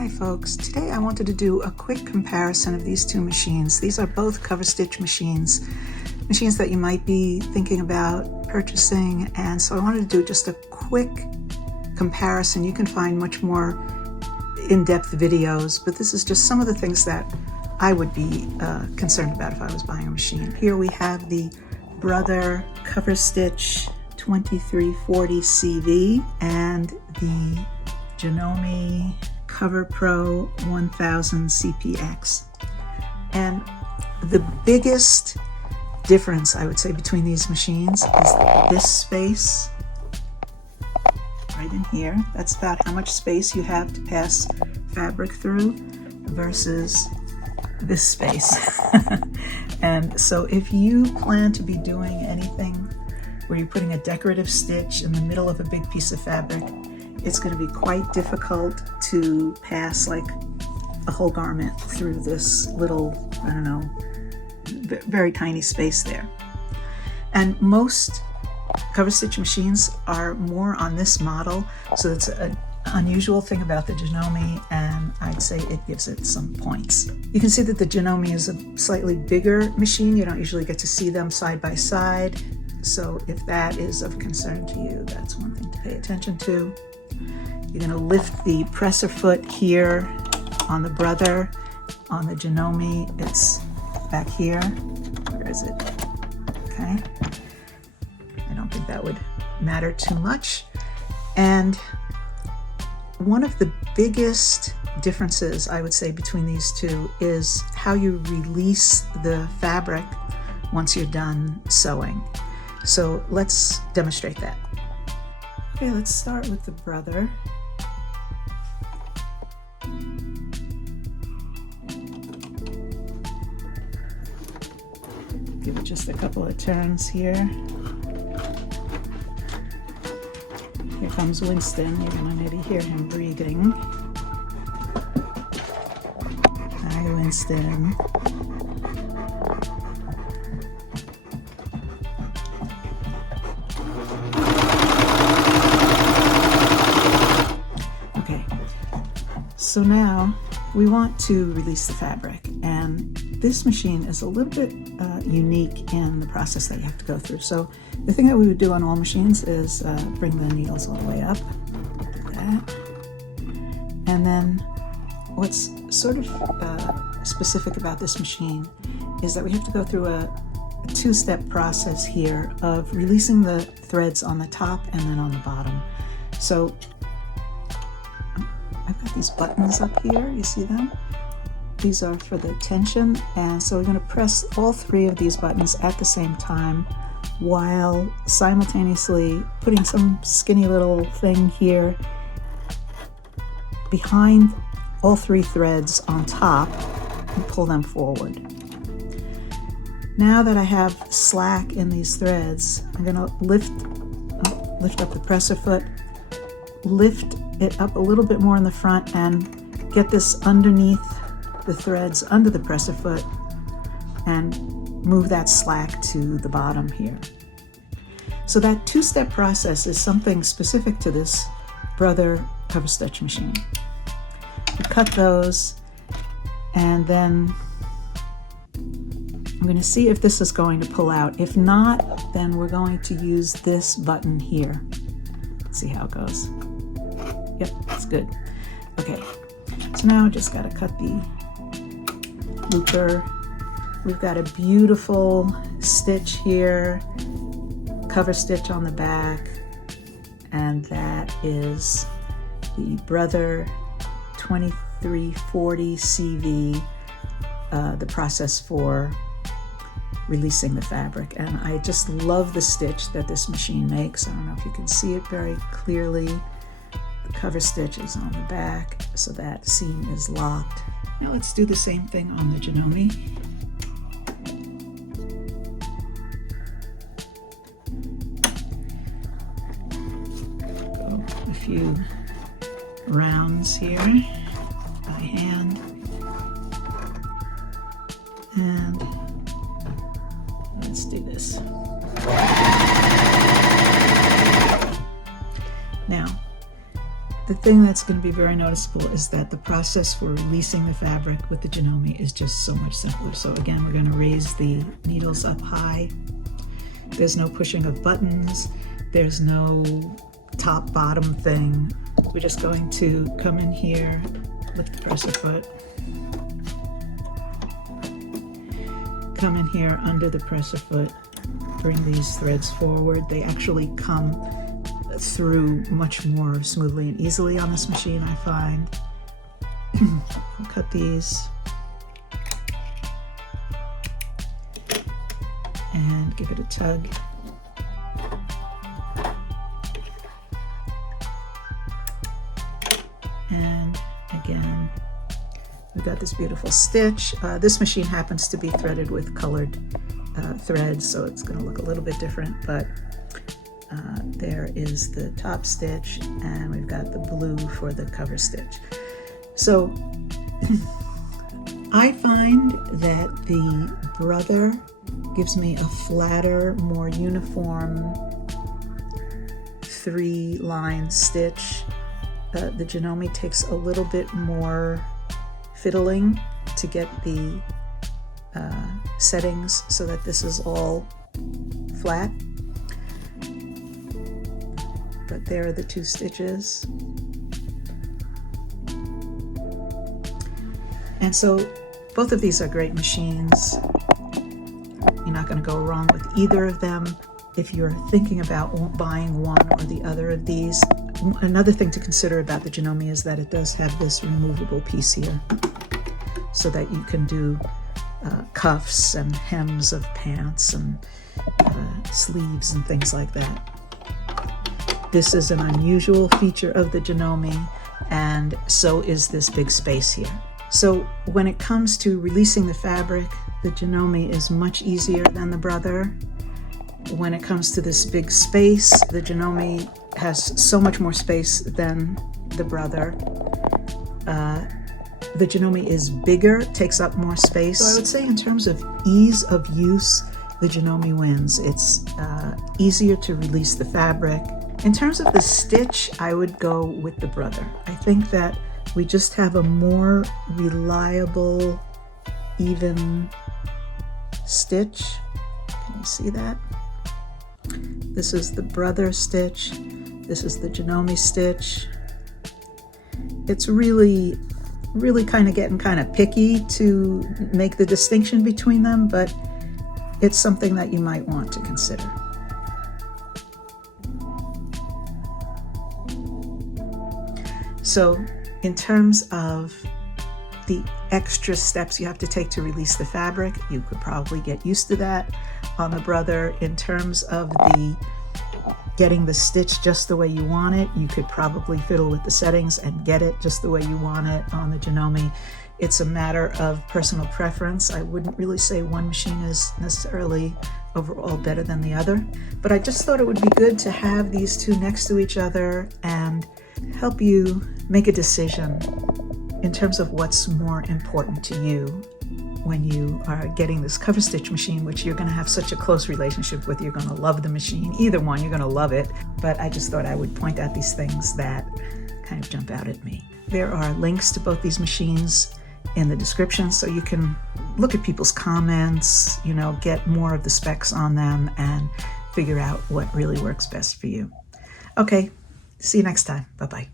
Hi folks, today I wanted to do a quick comparison of these two machines. These are both Coverstitch machines that you might be thinking about purchasing, and so I wanted to do just a quick comparison. You can find much more in-depth videos, but this is just some of the things that I would be concerned about if I was buying a machine. Here we have the Brother Coverstitch 2340 CV and the Janome CoverPro 1000 CPX. And the biggest difference, I would say, between these machines is this space right in here. That's about how much space you have to pass fabric through versus this space. And so if you plan to be doing anything where you're putting a decorative stitch in the middle of a big piece of fabric, it's going to be quite difficult to pass like a whole garment through this little, I don't know, very tiny space there. And most Coverstitch machines are more on this model, so it's an unusual thing about the Janome, and I'd say it gives it some points. You can see that the Janome is a slightly bigger machine. You don't usually get to see them side by side, so if that is of concern to you, that's one thing to pay attention to. You're going to lift the presser foot here on the Brother. On the Janome, it's back here. Where is it? Okay. I don't think that would matter too much. And one of the biggest differences, I would say, between these two is how you release the fabric once you're done sewing. So let's demonstrate that. Okay, let's start with the Brother. Give it just a couple of turns here. Here comes Winston. You're gonna maybe hear him breathing. Hi, Winston. Okay, so now we want to release the fabric, and this machine is a little bit unique in the process that you have to go through. So the thing that we would do on all machines is bring the needles all the way up, do that. And then what's sort of specific about this machine is that we have to go through a two-step process here of releasing the threads on the top and then on the bottom. So I've got these buttons up here, you see them? These are for the tension, and so we're going to press all three of these buttons at the same time while simultaneously putting some skinny little thing here behind all three threads on top and pull them forward. Now that I have slack in these threads, I'm going to lift up the presser foot, lift it up a little bit more in the front, and get this underneath the threads under the presser foot and move that slack to the bottom here. So that two-step process is something specific to this Brother Coverstitch machine. You cut those, and then I'm going to see if this is going to pull out. If not, then we're going to use this button here. Let's see how it goes. Yep, it's good. Okay, so now I just got to cut the looper. We've got a beautiful stitch here, cover stitch on the back, and that is the Brother 2340 CV, the process for releasing the fabric. And I just love the stitch that this machine makes. I don't know if you can see it very clearly. The cover stitch is on the back, so that seam is locked. Now let's do the same thing on the Janome. Go a few rounds here by hand. And let's do this. Now, The thing that's going to be very noticeable is that the process for releasing the fabric with the Janome is just so much simpler. So again, we're going to raise the needles up high. There's no pushing of buttons. There's no top bottom thing. We're just going to come in here with the presser foot. Come in here under the presser foot, bring these threads forward. They actually come through much more smoothly and easily on this machine, I find. We'll cut these and give it a tug. And again, we've got this beautiful stitch. This machine happens to be threaded with colored threads, so it's going to look a little bit different, but there is the top stitch, and we've got the blue for the cover stitch. So I find that the Brother gives me a flatter, more uniform 3-line stitch. The Janome takes a little bit more fiddling to get the settings so that this is all flat. But there are the 2 stitches. And so both of these are great machines. You're not going to go wrong with either of them. If you're thinking about buying one or the other of these, another thing to consider about the Janome is that it does have this removable piece here so that you can do cuffs and hems of pants and sleeves and things like that. This is an unusual feature of the Janome, and so is this big space here. So when it comes to releasing the fabric, the Janome is much easier than the Brother. When it comes to this big space, the Janome has so much more space than the Brother. The Janome is bigger, takes up more space. So I would say in terms of ease of use, the Janome wins. It's easier to release the fabric. In terms of the stitch, I would go with the Brother. I think that we just have a more reliable, even stitch. Can you see that? This is the Brother stitch. This is the Janome stitch. It's really kind of getting kind of picky to make the distinction between them, but it's something that you might want to consider. So in terms of the extra steps you have to take to release the fabric, you could probably get used to that on the Brother. In terms of the getting the stitch just the way you want it, you could probably fiddle with the settings and get it just the way you want it on the Janome. It's a matter of personal preference. I wouldn't really say one machine is necessarily overall better than the other, but I just thought it would be good to have these two next to each other and help you make a decision in terms of what's more important to you when you are getting this cover stitch machine, which you're going to have such a close relationship with. You're going to love the machine. Either one, you're going to love it. But I just thought I would point out these things that kind of jump out at me. There are links to both these machines in the description, so you can look at people's comments, get more of the specs on them and figure out what really works best for you. Okay, see you next time. Bye-bye.